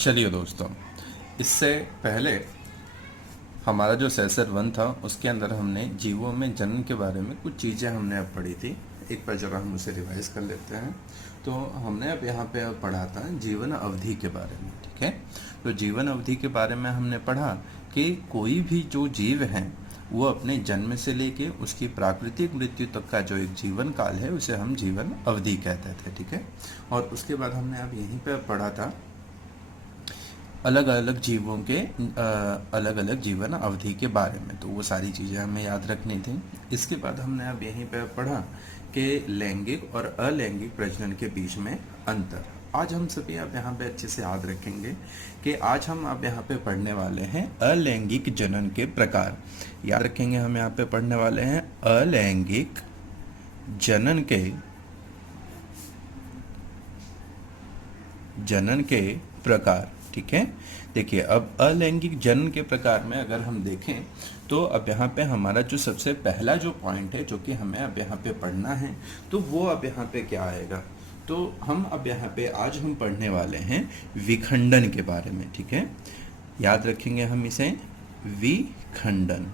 चलिए दोस्तों, इससे पहले हमारा जो सेशन 1 था उसके अंदर हमने जीवों में जन्म के बारे में कुछ चीज़ें हमने अब पढ़ी थी। एक बार जरा हम उसे रिवाइज कर लेते हैं। तो हमने अब यहाँ पे अब पढ़ा था जीवन अवधि के बारे में, ठीक है। तो जीवन अवधि के बारे में हमने पढ़ा कि कोई भी जो जीव है वो अपने जन्म से लेके उसकी प्राकृतिक मृत्यु तक का जो एक जीवन काल है उसे हम जीवन अवधि कहते थे, ठीक है। और उसके बाद हमने अब यहीं पे पढ़ा था अलग अलग जीवों के अलग अलग जीवन अवधि के बारे में। तो वो सारी चीज़ें हमें याद रखनी थी। इसके बाद हमने अब यहीं पर पढ़ा कि लैंगिक और अलैंगिक प्रजनन के बीच में अंतर। आज हम सभी अब यहाँ पे अच्छे से याद रखेंगे कि आज हम अब यहाँ पे पढ़ने वाले हैं अलैंगिक जनन के प्रकार। याद रखेंगे, हम यहाँ पे पढ़ने वाले हैं अलैंगिक जनन के प्रकार, ठीक है। देखिए, अब अलैंगिक जनन के प्रकार में अगर हम देखें तो अब यहाँ पे हमारा जो सबसे पहला जो पॉइंट है जो कि हमें अब यहाँ पे पढ़ना है, तो वो अब यहाँ पे क्या आएगा। तो हम अब यहाँ पे आज हम पढ़ने वाले हैं विखंडन के बारे में, ठीक है। याद रखेंगे हम इसे विखंडन,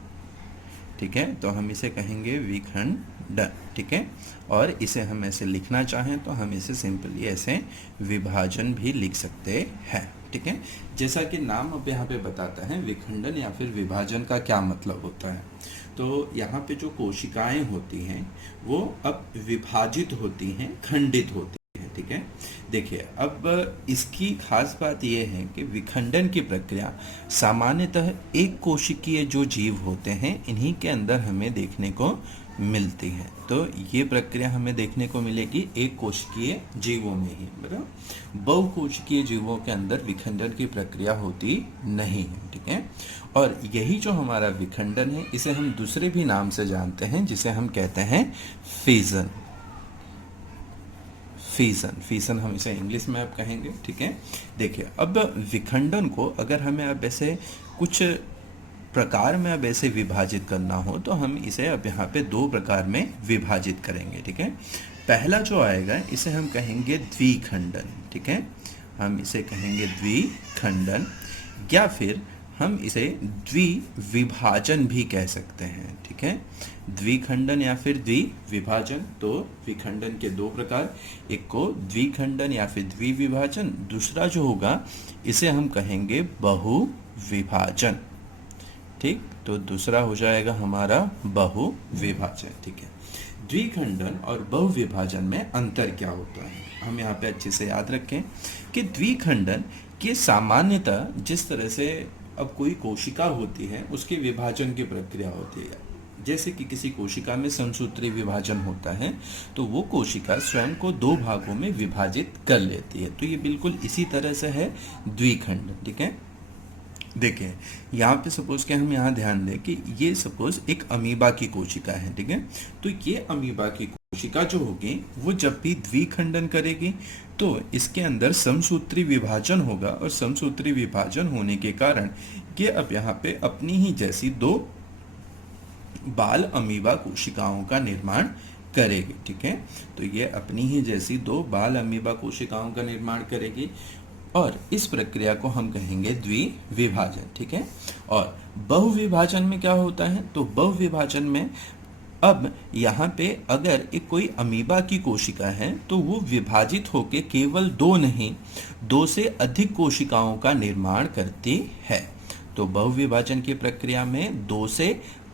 ठीक है। तो हम इसे कहेंगे विखंडन, ठीक है। और इसे हम ऐसे लिखना चाहें तो हम इसे सिंपली ऐसे विभाजन भी लिख सकते हैं, ठीक है। जैसा कि नाम अब यहाँ पे बताता है विखंडन या फिर विभाजन का क्या मतलब होता है। तो यहाँ पे जो कोशिकाएं होती हैं वो अब विभाजित होती हैं, खंडित होती हैं, ठीक है। देखिए, अब इसकी खास बात यह है कि विखंडन की प्रक्रिया सामान्यतः एक कोशिकीय जो जीव होते हैं इन्हीं के अंदर हमें देखने को मिलती है। तो ये प्रक्रिया हमें देखने को मिलेगी एक कोशिकीय जीवों में ही, मतलब बहुकोशिकीय जीवों के अंदर विखंडन की प्रक्रिया होती नहीं है, ठीक है। और यही जो हमारा विखंडन है इसे हम दूसरे भी नाम से जानते हैं जिसे हम कहते हैं फीजन। फीसन हम इसे इंग्लिश में अब कहेंगे, ठीक है। देखिए, अब विखंडन को अगर हमें अब ऐसे कुछ प्रकार में अब ऐसे विभाजित करना हो तो हम इसे अब यहाँ पे दो प्रकार में विभाजित करेंगे, ठीक है। पहला जो आएगा इसे हम कहेंगे द्विखंडन, ठीक है। हम इसे कहेंगे द्विखंडन या फिर हम इसे द्विविभाजन भी कह सकते हैं, ठीक है। द्विखंडन या फिर द्विविभाजन। तो विखंडन के दो प्रकार, एक को द्विखंडन या फिर द्विविभाजन, दूसरा जो होगा इसे हम कहेंगे बहुविभाजन, ठीक। तो दूसरा हो जाएगा हमारा बहुविभाजन, ठीक है। द्विखंडन और बहुविभाजन में अंतर क्या होता है, हम यहाँ पे अच्छे से याद रखें कि द्विखंडन के सामान्यतः जिस तरह से अब कोई कोशिका होती है उसके विभाजन की प्रक्रिया होती है, जैसे कि किसी कोशिका में समसूत्री विभाजन होता है तो वो कोशिका स्वयं को दो भागों में विभाजित कर लेती है। तो ये बिल्कुल इसी तरह से है द्विखंड, ठीक है। देखिए, यहाँ पे सपोज के हम यहाँ ध्यान दें कि ये सपोज एक अमीबा की कोशिका है, ठीक है। तो ये अमीबा की कोशिका जो होगी वो जब भी द्विखंडन करेगी तो इसके अंदर समसूत्री विभाजन होगा और समसूत्री विभाजन होने के कारण ये अब यहाँ पे अपनी ही जैसी दो बाल अमीबा कोशिकाओं का निर्माण करेगी, ठीक है। तो ये अपनी ही जैसी दो बाल अमीबा कोशिकाओं का निर्माण करेगी और इस प्रक्रिया को हम कहेंगे द्विविभाजन, ठीक है। और बहुविभाजन में क्या होता है, तो बहुविभाजन में अब यहाँ पे अगर एक कोई अमीबा की कोशिका है तो वो विभाजित होकर केवल दो नहीं, दो से अधिक कोशिकाओं का निर्माण करती है। तो बहुविभाजन की प्रक्रिया में दो से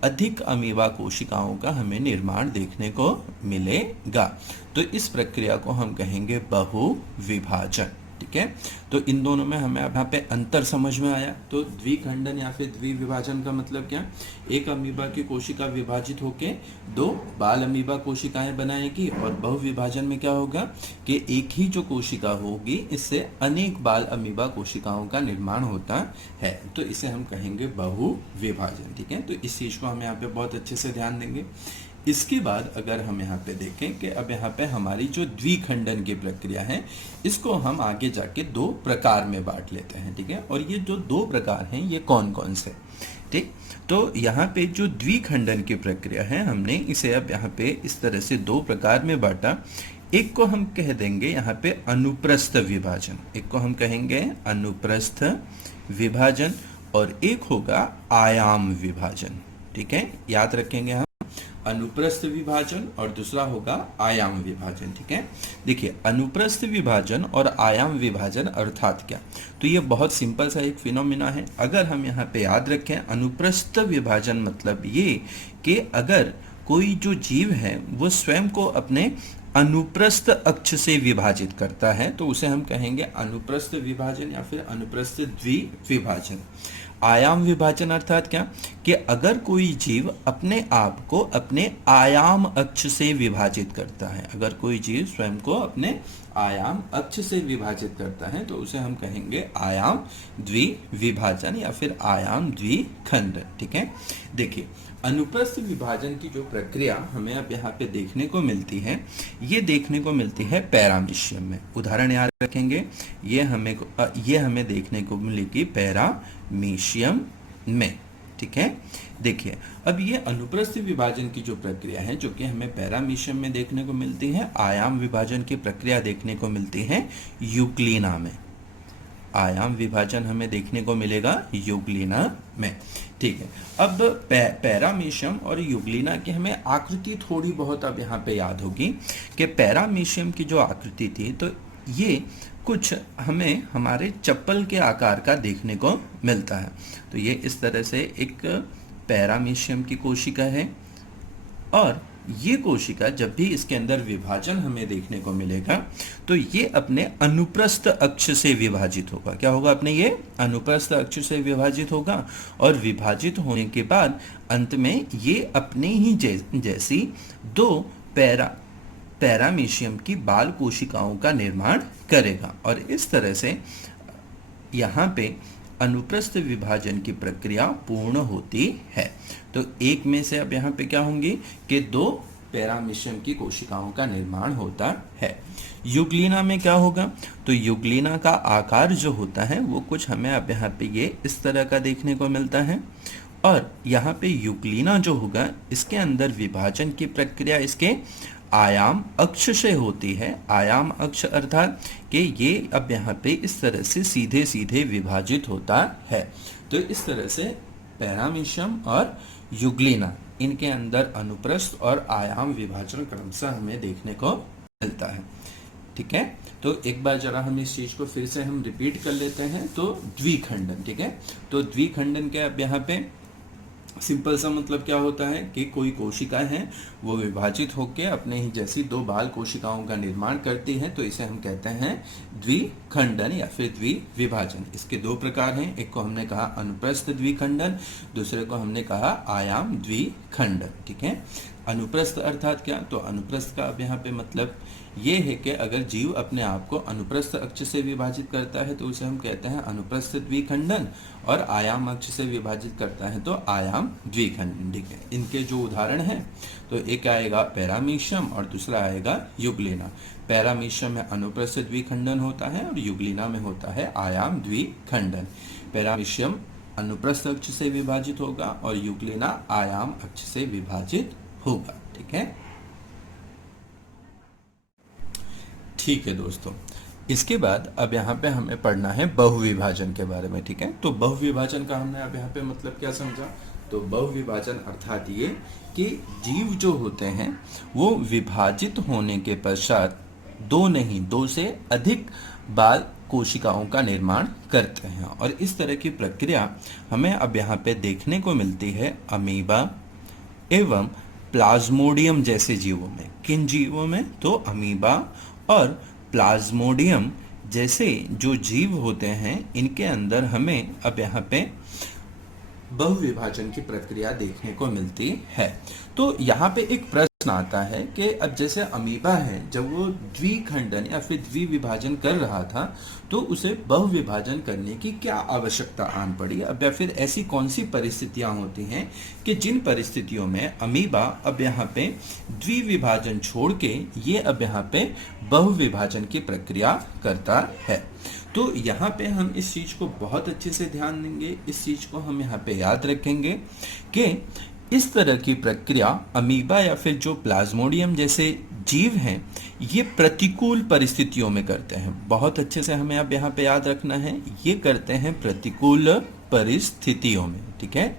अधिक अमीबा कोशिकाओं का हमें निर्माण देखने को मिलेगा। तो इस प्रक्रिया को हम कहेंगे बहुविभाजन, ठीक है। तो इन दोनों में हमें यहाँ पे अंतर समझ में आया। तो द्विखंडन या फिर द्विविभाजन का मतलब क्या, एक अमीबा की कोशिका विभाजित होके दो बाल अमीबा कोशिकाएं बनाएगी और बहुविभाजन में क्या होगा कि एक ही जो कोशिका होगी इससे अनेक बाल अमीबा कोशिकाओं का निर्माण होता है। तो इसे हम कहेंगे बहुविभाजन, ठीक है। तो इस चीज को हम यहाँ पे बहुत अच्छे से ध्यान देंगे। इसके बाद अगर हम यहाँ पे देखें कि अब यहाँ पे हमारी जो द्विखंडन की प्रक्रिया है इसको हम आगे जाके दो प्रकार में बांट लेते हैं, ठीक है। और ये जो दो प्रकार हैं ये कौन कौन से, ठीक। तो यहाँ पे जो द्विखंडन की प्रक्रिया है हमने इसे अब यहाँ पे इस तरह से दो प्रकार में बांटा। एक को हम कह देंगे यहाँ पे अनुप्रस्थ विभाजन, एक को हम कहेंगे अनुप्रस्थ विभाजन, और एक होगा आयाम विभाजन। ठीक है, याद रखेंगे हम, अनुप्रस्थ विभाजन और दूसरा होगा आयाम विभाजन। ठीक है, देखिए अनुप्रस्थ विभाजन और आयाम विभाजन अर्थात क्या, तो ये बहुत सिंपल सा एक फिनोमिना है। अगर हम यहाँ पे याद रखें, अनुप्रस्थ विभाजन मतलब ये कि अगर कोई जो जीव है वो स्वयं को अपने अनुप्रस्थ अक्ष से विभाजित करता है तो उसे हम कहेंगे अनुप्रस्थ विभाजन या फिर अनुप्रस्थ द्विविभाजन। आयाम विभाजन अर्थात क्या, कि अगर कोई जीव अपने आप को अपने आयाम अक्ष से विभाजित करता है, अगर कोई जीव स्वयं को अपने आयाम अक्ष से विभाजित करता है तो उसे हम कहेंगे आयाम द्विविभाजन या फिर आयाम द्विखंडन। ठीक है, देखिए अनुप्रस्थ विभाजन की जो प्रक्रिया हमें अब यहाँ पे देखने को मिलती है, ये देखने को मिलती है पैरामीशियम में। उदाहरण याद रखेंगे, ये हमें देखने को मिलेगी पैरामीशियम में। ठीक है, देखिए अब ये अनुप्रस्थ विभाजन की जो प्रक्रिया है जो कि हमें पैरामीशियम में देखने को मिलती है, आयाम विभाजन की प्रक्रिया देखने को मिलती है यूग्लिना में। आयाम विभाजन हमें देखने को मिलेगा यूग्लिना में। ठीक है, अब पैरामीशियम और यूग्लिना की हमें आकृति थोड़ी बहुत अब यहाँ पे याद होगी कि पैरामीशियम की जो आकृति थी तो ये कुछ हमें हमारे चप्पल के आकार का देखने को मिलता है। तो ये इस तरह से एक पैरामीशियम की कोशिका है, और ये कोशिका जब भी इसके अंदर विभाजन हमें देखने को मिलेगा तो ये अपने अनुप्रस्थ अक्ष से विभाजित होगा। क्या होगा, अपने ये अनुप्रस्थ अक्ष से विभाजित होगा, और विभाजित होने के बाद अंत में ये अपने ही जैसी दो पैरामीशियम की बाल कोशिकाओं का निर्माण करेगा, और इस तरह से यहाँ पे अनुप्रस्थ विभाजन की प्रक्रिया पूर्ण होती है। तो एक में से अब यहाँ पे क्या होंगी कि दो पैरामीशियम की कोशिकाओं का निर्माण होता है। यूग्लिना में क्या होगा, तो यूग्लिना का आकार जो होता है वो कुछ हमें अब यहाँ पे ये इस तरह का देखने को मिलता है, और यहाँ पे यूग्लिना जो होगा इसके अंदर विभाजन की प्रक्रिया इसके आयाम अक्ष से होती है। आयाम अक्ष अर्थात कि ये अब यहाँ पे इस तरह से सीधे सीधे विभाजित होता है। तो इस तरह से पैरामीशियम और यूग्लिना, इनके अंदर अनुप्रस्थ और आयाम विभाजन क्रमशः हमें देखने को मिलता है। ठीक है, तो एक बार जरा हम इस चीज को फिर से हम रिपीट कर लेते हैं। तो द्विखंडन, ठीक है, तो द्विखंडन क्या अब यहाँ पे सिंपल सा मतलब क्या होता है कि कोई कोशिका है वो विभाजित होकर अपने ही जैसी दो बाल कोशिकाओं का निर्माण करती है, तो इसे हम कहते हैं द्विखंडन या फिर द्विविभाजन। इसके दो प्रकार हैं, एक को हमने कहा अनुप्रस्थ द्विखंडन, दूसरे को हमने कहा आयाम द्विखंडन। ठीक है, अनुप्रस्थ अर्थात क्या, तो अनुप्रस्थ का अब यहाँ पे मतलब ये है कि अगर जीव अपने आप को अनुप्रस्थ अक्ष से विभाजित करता है तो उसे हम कहते हैं अनुप्रस्थ द्विखंडन, और आयाम अक्ष से विभाजित करता है तो आयाम द्विखंडन। ठीक है, इनके जो उदाहरण हैं तो एक आएगा पैरामीशियम और दूसरा आएगा यूग्लिना। पैरामीशियम में अनुप्रस्थ द्विखंडन होता है और यूग्लिना में होता है आयाम द्विखंडन। पैरामीशियम अनुप्रस्थ अक्ष से विभाजित होगा और यूग्लिना आयाम अक्ष से विभाजित होगा। ठीक है, ठीक है दोस्तों, इसके बाद अब यहाँ पे हमें पढ़ना है बहुविभाजन के बारे में। ठीक है, तो बहुविभाजन का हमने अब यहाँ पे मतलब क्या समझा, तो बहुविभाजन अर्थात ये कि जीव जो होते हैं वो विभाजित होने के पश्चात दो नहीं दो से अधिक बाल कोशिकाओं का निर्माण करते हैं, और इस तरह की प्रक्रिया हमें अब यहाँ पे देखने को मिलती है अमीबा एवं प्लाज्मोडियम जैसे जीवों में। किन जीवों में, तो अमीबा और प्लाज्मोडियम जैसे जो जीव होते हैं इनके अंदर हमें अब यहाँ पे बहुविभाजन की प्रक्रिया देखने को मिलती है। तो यहाँ पे एक प्रश्न आता है कि अब जैसे अमीबा है, जब वो द्विखंडन या फिर द्विविभाजन कर रहा था तो उसे बहुविभाजन करने की क्या आवश्यकता आन पड़ी, अब या फिर ऐसी कौन सी परिस्थितियां होती हैं कि जिन परिस्थितियों में अमीबा अब यहाँ पे द्विविभाजन छोड़ के ये अब यहाँ पे बहुविभाजन की प्रक्रिया करता है। तो यहाँ पे हम इस चीज को बहुत अच्छे से ध्यान देंगे, इस चीज को हम यहाँ पे याद रखेंगे कि इस तरह की प्रक्रिया अमीबा या फिर जो प्लाज्मोडियम जैसे जीव हैं ये प्रतिकूल परिस्थितियों में करते हैं। बहुत अच्छे से हमें अब यहाँ पे याद रखना है, ये करते हैं प्रतिकूल परिस्थितियों में, ठीक है।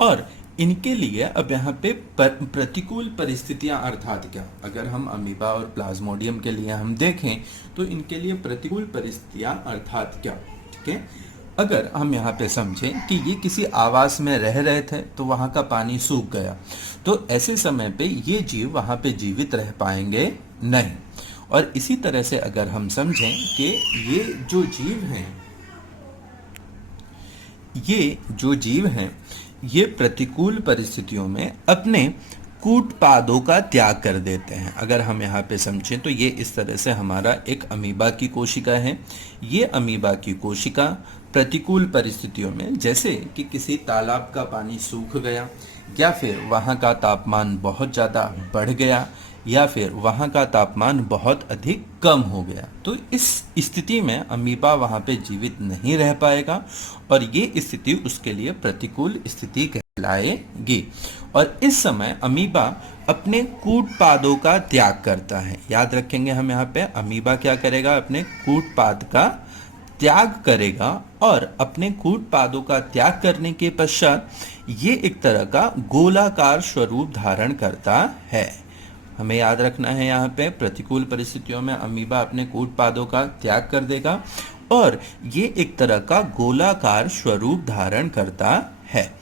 और इनके लिए अब यहाँ पे प्रतिकूल परिस्थितियां अर्थात क्या, अगर हम अमीबा और प्लाज्मोडियम के लिए हम देखें तो इनके लिए प्रतिकूल परिस्थितियां अर्थात क्या, ठीक है। अगर हम यहाँ पे समझें कि ये किसी आवास में रह रहे थे तो वहाँ का पानी सूख गया, तो ऐसे समय पे ये जीव वहाँ पे जीवित रह पाएंगे नहीं। और इसी तरह से अगर हम समझें कि ये जो जीव हैं ये प्रतिकूल परिस्थितियों में अपने कूटपादों का त्याग कर देते हैं। अगर हम यहाँ पे समझें तो ये इस तरह से हमारा एक अमीबा की कोशिका है। ये अमीबा की कोशिका प्रतिकूल परिस्थितियों में, जैसे कि किसी तालाब का पानी सूख गया, या फिर वहाँ का तापमान बहुत ज़्यादा बढ़ गया, या फिर वहाँ का तापमान बहुत अधिक कम हो गया, तो इस स्थिति में अमीबा वहाँ पे जीवित नहीं रह पाएगा और ये स्थिति उसके लिए प्रतिकूल स्थिति कहलाएगी। और इस समय अमीबा अपने कूटपादों का त्याग करता है। याद रखेंगे हम यहाँ पे, अमीबा क्या करेगा, अपने कूटपाद का त्याग करेगा। और अपने कूटपादों का त्याग करने के पश्चात ये एक तरह का गोलाकार स्वरूप धारण करता है। हमें याद रखना है यहाँ पे, प्रतिकूल परिस्थितियों में अमीबा अपने कूटपादों का त्याग कर देगा और ये एक तरह का गोलाकार स्वरूप धारण करता है।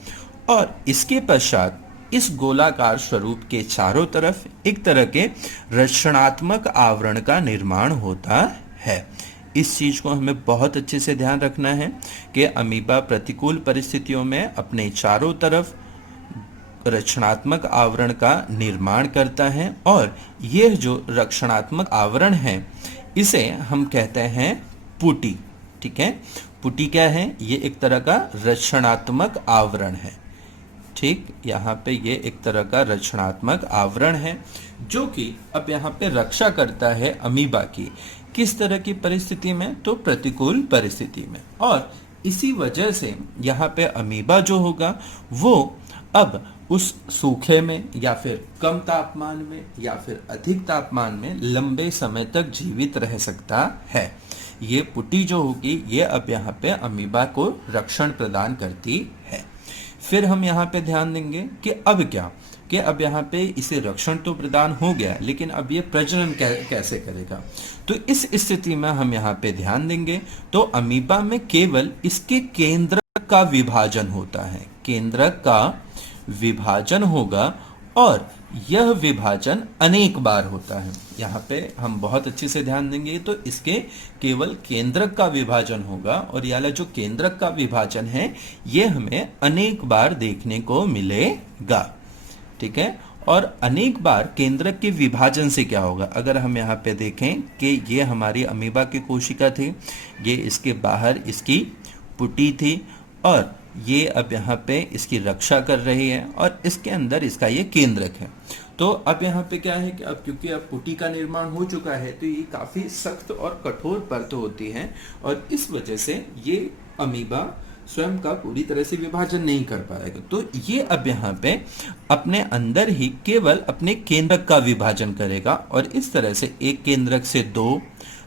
और इसके पश्चात इस गोलाकार स्वरूप के चारों तरफ एक तरह के रक्षणात्मक आवरण का निर्माण होता है। इस चीज को हमें बहुत अच्छे से ध्यान रखना है कि अमीबा प्रतिकूल परिस्थितियों में अपने चारों तरफ रक्षणात्मक आवरण का निर्माण करता है और यह जो रक्षणात्मक आवरण है इसे हम कहते हैं पुटी, ठीक है। पुटी क्या है, ये एक तरह का रक्षणात्मक आवरण है, ठीक। यहाँ पे ये एक तरह का रक्षणात्मक आवरण है जो कि अब यहाँ पे रक्षा करता है अमीबा की। किस तरह की परिस्थिति में, तो प्रतिकूल परिस्थिति में। और इसी वजह से यहाँ पे अमीबा जो होगा वो अब उस सूखे में या फिर कम तापमान में या फिर अधिक तापमान में लंबे समय तक जीवित रह सकता है। ये पुटी जो होगी ये अब यहाँ पे अमीबा को रक्षण प्रदान करती है। फिर हम यहाँ पे ध्यान देंगे कि अब क्या, कि अब यहाँ पे इसे रक्षण तो प्रदान हो गया, लेकिन अब ये प्रजनन कैसे करेगा। तो इस स्थिति में हम यहाँ पे ध्यान देंगे तो अमीबा में केवल इसके केंद्रक का विभाजन होता है, केंद्रक का विभाजन होगा और यह विभाजन अनेक बार होता है। यहाँ पे हम बहुत अच्छे से ध्यान देंगे तो इसके केवल केंद्रक का विभाजन होगा और ये वाला जो केंद्रक का विभाजन है ये हमें अनेक बार देखने को मिलेगा, ठीक है। और अनेक बार केंद्रक के विभाजन से क्या होगा, अगर हम यहाँ पे देखें कि ये हमारी अमीबा की कोशिका थी, ये इसके बाहर इसकी पुटी थी और ये अब यहाँ पे इसकी रक्षा कर रही है और इसके अंदर इसका ये केंद्रक है। तो अब यहाँ पे क्या है कि अब क्योंकि अब पुटी का निर्माण हो चुका है तो ये काफी सख्त और कठोर परत होती है और इस वजह से ये अमीबा स्वयं का पूरी तरह से विभाजन नहीं कर पाएगा। तो ये अब यहाँ पे अपने अंदर ही केवल अपने केंद्रक का विभाजन करेगा और इस तरह से एक केंद्रक से दो,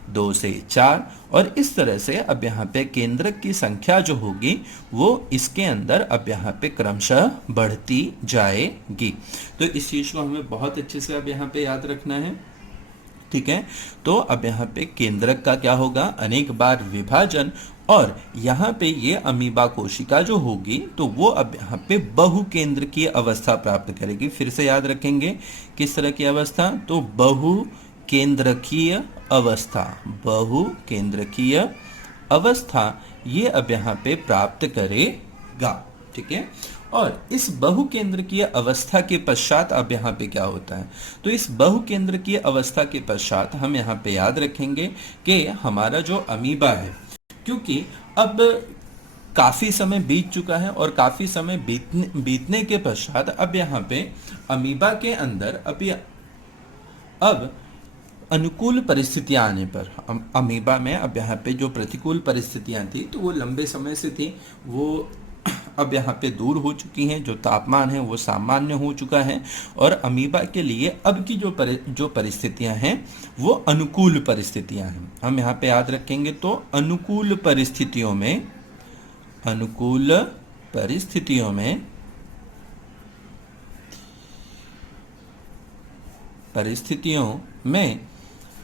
दो से चार और इस तरह से अब यहाँ पे केंद्रक की संख्या जो होगी वो इसके अंदर अब यहाँ पे क्रमशः बढ़ती जाएगी। तो इस चीज को हमें बहुत अच्छे से अब यहाँ पे याद रखना है, ठीक है। तो अब यहाँ पे केंद्रक का क्या होगा, अनेक बार विभाजन और यहाँ पे ये अमीबा कोशिका जो होगी तो वो अब यहाँ पे बहुकेंद्रकीय अवस्था प्राप्त करेगी। फिर से याद रखेंगे किस तरह की अवस्था, तो बहुकेंद्रकीय अवस्था, बहुकेंद्रकीय अवस्था ये अब यहाँ पे प्राप्त करेगा, ठीक है। और इस बहुकेंद्रकीय अवस्था के पश्चात अब यहाँ पे क्या होता है, तो इस बहुकेंद्रकीय अवस्था के पश्चात हम यहाँ पे याद रखेंगे कि हमारा जो अमीबा है, क्योंकि अब काफी समय बीत चुका है और काफी समय बीतने के पश्चात अब यहाँ पे अमीबा के अंदर अब अनुकूल परिस्थितियां आने पर अमीबा में अब यहाँ पे जो प्रतिकूल परिस्थितियां थी तो वो लंबे समय से थी, वो अब यहाँ पे दूर हो चुकी हैं, जो तापमान है वो सामान्य हो चुका है और अमीबा के लिए अब की जो परिस्थितियां हैं वो अनुकूल परिस्थितियां हैं। हम यहाँ पे याद रखेंगे तो अनुकूल परिस्थितियों में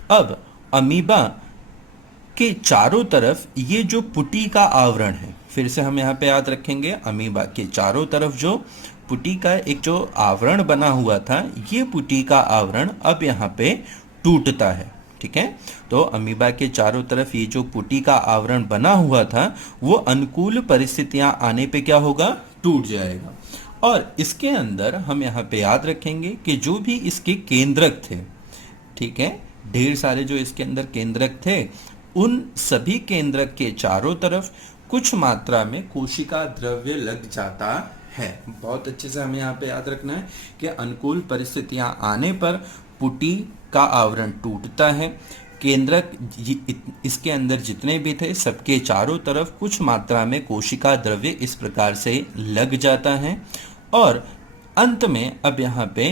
अब अमीबा के चारों तरफ ये जो पुटी का आवरण है, फिर से हम यहाँ पे याद रखेंगे, अमीबा के चारों तरफ जो पुटी का एक जो आवरण बना हुआ था, ये पुटी का आवरण अब यहाँ पे टूटता है। ठीक है, तो अमीबा के चारों तरफ ये जो पुटी का आवरण बना हुआ था वो अनुकूल परिस्थितियां आने पे क्या होगा, टूट जाएगा। और इसके अंदर हम यहाँ पे याद रखेंगे कि जो भी इसके केंद्रक थे, ठीक है, ढेर सारे जो इसके अंदर केंद्रक थे, उन सभी केंद्रक के चारों तरफ कुछ मात्रा में कोशिका द्रव्य लग जाता है। बहुत अच्छे से हमें यहाँ पे याद रखना है कि अनुकूल परिस्थितियां आने पर पुटी का आवरण टूटता है, केंद्रक इसके अंदर जितने भी थे सबके चारों तरफ कुछ मात्रा में कोशिका द्रव्य इस प्रकार से लग जाता है और अंत में अब यहाँ पे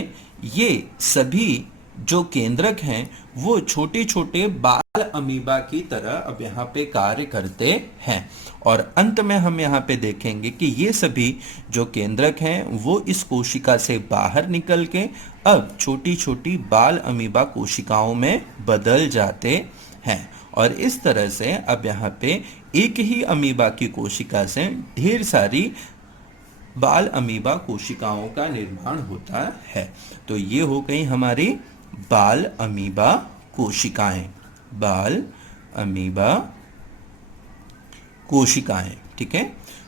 ये सभी जो केंद्रक हैं वो छोटे छोटे बाल अमीबा की तरह अब यहाँ पे कार्य करते हैं और अंत में हम यहाँ पे देखेंगे कि ये सभी जो केंद्रक हैं वो इस कोशिका से बाहर निकल के अब छोटी छोटी बाल अमीबा कोशिकाओं में बदल जाते हैं और इस तरह से अब यहाँ पे एक ही अमीबा की कोशिका से ढेर सारी बाल अमीबा कोशिकाओं का निर्माण होता है। तो ये हो गई हमारी बाल अमीबा कोशिकाएं, बाल अमीबा कोशिकाएं। ठीक है,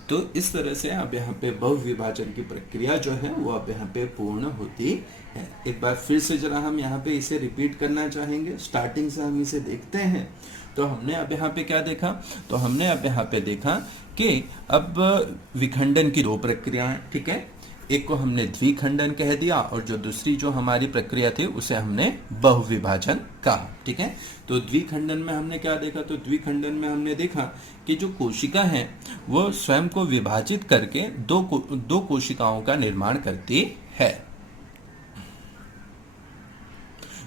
तो इस तरह से अब यहाँ पे बहुविभाजन की प्रक्रिया जो है वो अब यहाँ पे पूर्ण होती है। एक बार फिर से जरा हम यहाँ पे इसे रिपीट करना चाहेंगे, स्टार्टिंग से हम इसे देखते हैं। तो हमने अब यहाँ पे क्या देखा, तो हमने अब यहाँ पे देखा कि अब विखंडन की दो प्रक्रिया है। ठीक है, एक को हमने द्विखंडन कह दिया और जो दूसरी जो हमारी प्रक्रिया थी उसे हमने बहुविभाजन कहा। ठीक है, तो द्विखंडन में हमने क्या देखा, तो द्विखंडन में हमने देखा कि जो कोशिका है वो स्वयं को विभाजित करके दो कोशिकाओं का निर्माण करती है।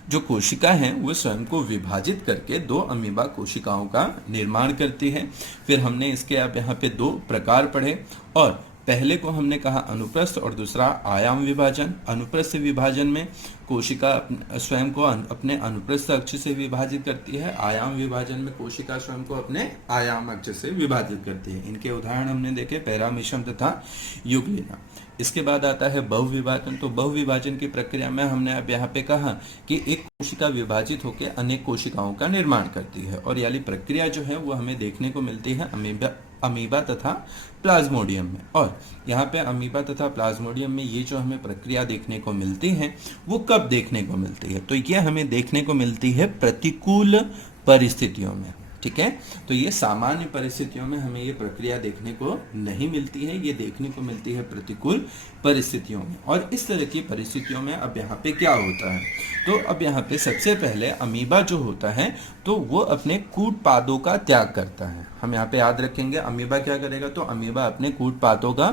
जो कोशिका है वो स्वयं को विभाजित करके दो अमीबा कोशिकाओं का निर्माण करती है। फिर हमने इसके अब यहाँ पे दो प्रकार पढ़े और पहले को हमने कहा अनुप्रस्थ और दूसरा आयाम विभाजन। अनुप्रस्थ विभाजन में कोशिका स्वयं को अपने अनुप्रस्थ अक्ष से विभाजित करती है, आयाम विभाजन में कोशिका स्वयं को अपने आयाम अक्ष से विभाजित करती है। इनके उदाहरण हमने देखे, पैरामीशियम तथा यूग्लिना। इसके बाद आता है बहुविभाजन। तो बहुविभाजन की प्रक्रिया में हमने अब यहाँ पे कहा कि एक कोशिका विभाजित होकर अनेक कोशिकाओं का निर्माण करती है और यानी प्रक्रिया जो है वो हमें देखने को मिलती है अमीबा तथा प्लाज्मोडियम में। और यहाँ पे अमीबा तथा प्लाज्मोडियम में ये जो हमें प्रक्रिया देखने को मिलती है वो कब देखने को मिलती है, तो ये हमें देखने को मिलती है प्रतिकूल परिस्थितियों में। ठीक है, तो ये सामान्य परिस्थितियों में हमें ये प्रक्रिया देखने को नहीं मिलती है, ये देखने को मिलती है प्रतिकूल परिस्थितियों में। और इस तरह की परिस्थितियों में अब यहाँ पे क्या होता है, तो अब यहाँ पे सबसे पहले अमीबा जो होता है तो वो अपने कूट पादों का त्याग करता है। हम यहाँ पे याद रखेंगे अमीबा क्या करेगा, तो अमीबा अपने कूट पादों का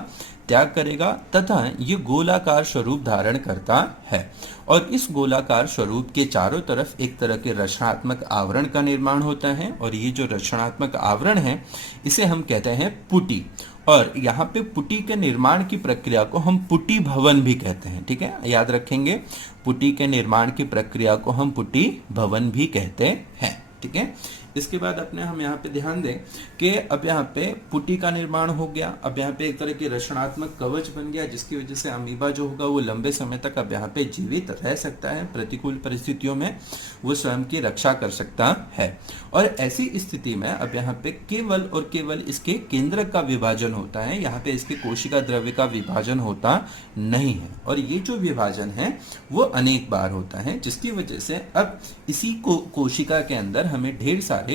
त्याग करेगा तथा ये गोलाकार स्वरूप धारण करता है और इस गोलाकार स्वरूप के चारों तरफ एक तरह के रचनात्मक आवरण का निर्माण होता है और ये जो रचनात्मक आवरण है इसे हम कहते हैं पुटी। और यहाँ पे पुटी के निर्माण की प्रक्रिया को हम पुटी भवन भी कहते हैं। ठीक है, याद रखेंगे, पुटी के निर्माण की प्रक्रिया को हम पुटी भवन भी कहते हैं। ठीक है, इसके बाद अपने हम यहाँ पे ध्यान दें कि अब यहाँ पे पुटी का निर्माण हो गया, अब यहाँ पे एक तरह की रचनात्मक कवच बन गया जिसकी वजह से अमीबा जो होगा वो लंबे समय तक अब यहाँ पे जीवित रह सकता है, प्रतिकूल परिस्थितियों में वो स्वयं की रक्षा कर सकता है। और ऐसी स्थिति में अब यहाँ पे केवल और केवल इसके केंद्रक का विभाजन होता है, यहाँ पे इसके कोशिका द्रव्य का विभाजन होता नहीं है और ये जो विभाजन है वो अनेक बार होता है, जिसकी वजह से अब इसी कोशिका के अंदर हमें ढेर सारे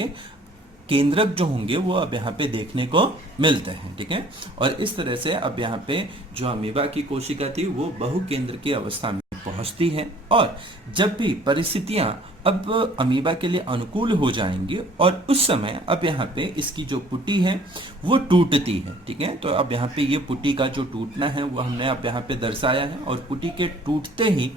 केंद्रक जो होंगे वो अब यहाँ पे देखने को मिलते हैं। ठीक है, और इस तरह से अब यहाँ पे जो अमीबा की कोशिका थी वो बहुकेंद्र की अवस्था में पहुंचती है और जब भी परिस्थितियां अब अमीबा के लिए अनुकूल हो जाएंगी और उस समय अब यहाँ पे इसकी जो पुटी है वो टूटती है। ठीक है, तो अब यहाँ पे ये पुटी का जो टूटना है वो हमने अब यहाँ पे दर्शाया है, और पुटी के टूटते ही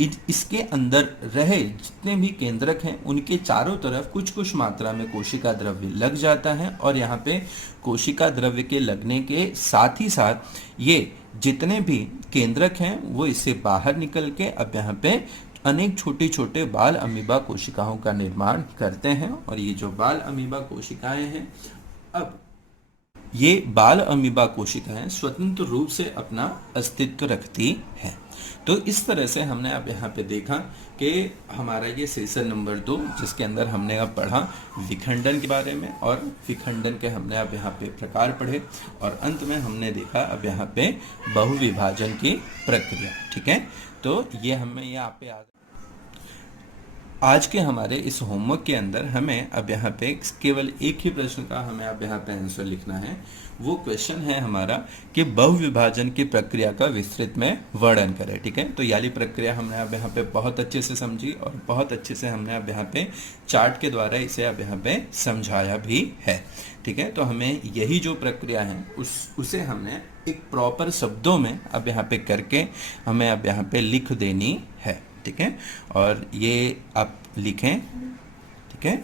इसके अंदर रहे जितने भी केंद्रक हैं उनके चारों तरफ कुछ कुछ मात्रा में कोशिका द्रव्य लग जाता है, और यहाँ पे कोशिका द्रव्य के लगने के साथ ही साथ ये जितने भी केंद्रक हैं वो इससे बाहर निकल के अब यहाँ पे अनेक छोटे छोटे बाल अमीबा कोशिकाओं का निर्माण करते हैं। और ये जो बाल अमीबा कोशिकाएं हैं, अब ये बाल अमीबा कोशिकाएं स्वतंत्र रूप से अपना अस्तित्व रखती हैं। तो इस तरह से हमने अब यहाँ पे देखा कि हमारा ये सेशन नंबर 2, जिसके अंदर हमने अब पढ़ा विखंडन के बारे में, और विखंडन के हमने अब यहाँ पे प्रकार पढ़े, और अंत में हमने देखा अब यहाँ पे बहुविभाजन की प्रक्रिया। ठीक है, तो ये हमें यहाँ पे आज के हमारे इस होमवर्क के अंदर हमें अब यहाँ पे केवल एक ही प्रश्न का हमें अब यहाँ पे आंसर लिखना है। वो क्वेश्चन है हमारा कि बहुविभाजन की प्रक्रिया का विस्तृत में वर्णन करें। ठीक है, तो याली प्रक्रिया हमने अब यहाँ पे बहुत अच्छे से समझी, और बहुत अच्छे से हमने अब यहाँ पे चार्ट के द्वारा इसे अब यहाँ पे समझाया भी है। ठीक है, तो हमें यही जो प्रक्रिया है उसे हमने एक प्रॉपर शब्दों में अब यहाँ पे करके हमें अब यहाँ पे लिख देनी है। ठीक है, और ये आप लिखें। ठीक है।